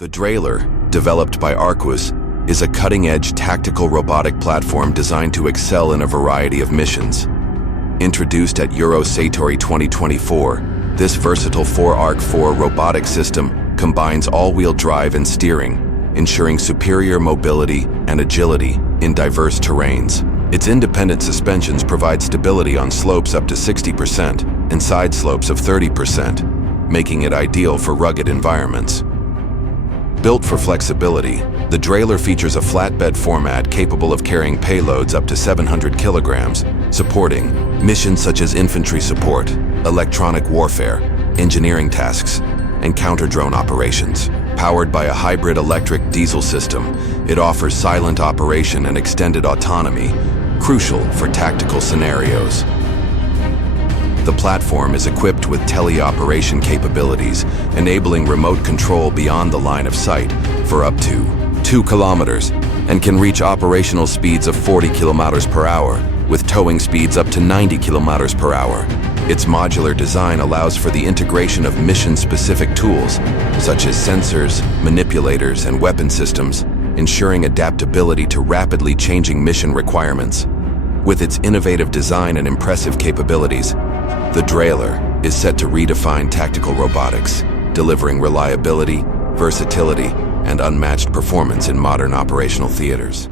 The Drailer, developed by Arquus, is a cutting-edge tactical robotic platform designed to excel in a variety of missions. Introduced at Eurosatory 2024, this versatile 4Arc4 robotic system combines all-wheel drive and steering, ensuring superior mobility and agility in diverse terrains. Its independent suspensions provide stability on slopes up to 60% and side slopes of 30%, making it ideal for rugged environments. Built for flexibility, the Drailer features a flatbed format capable of carrying payloads up to 700 kilograms, supporting missions such as infantry support, electronic warfare, engineering tasks, and counter-drone operations. Powered by a hybrid electric-diesel system, it offers silent operation and extended autonomy, crucial for tactical scenarios. The platform is equipped with teleoperation capabilities, enabling remote control beyond the line of sight for up to 2 kilometers, and can reach operational speeds of 40 kilometers per hour, with towing speeds up to 90 kilometers per hour. Its modular design allows for the integration of mission-specific tools, such as sensors, manipulators, and weapon systems, ensuring adaptability to rapidly changing mission requirements. With its innovative design and impressive capabilities, the Drailer is set to redefine tactical robotics, delivering reliability, versatility, and unmatched performance in modern operational theaters.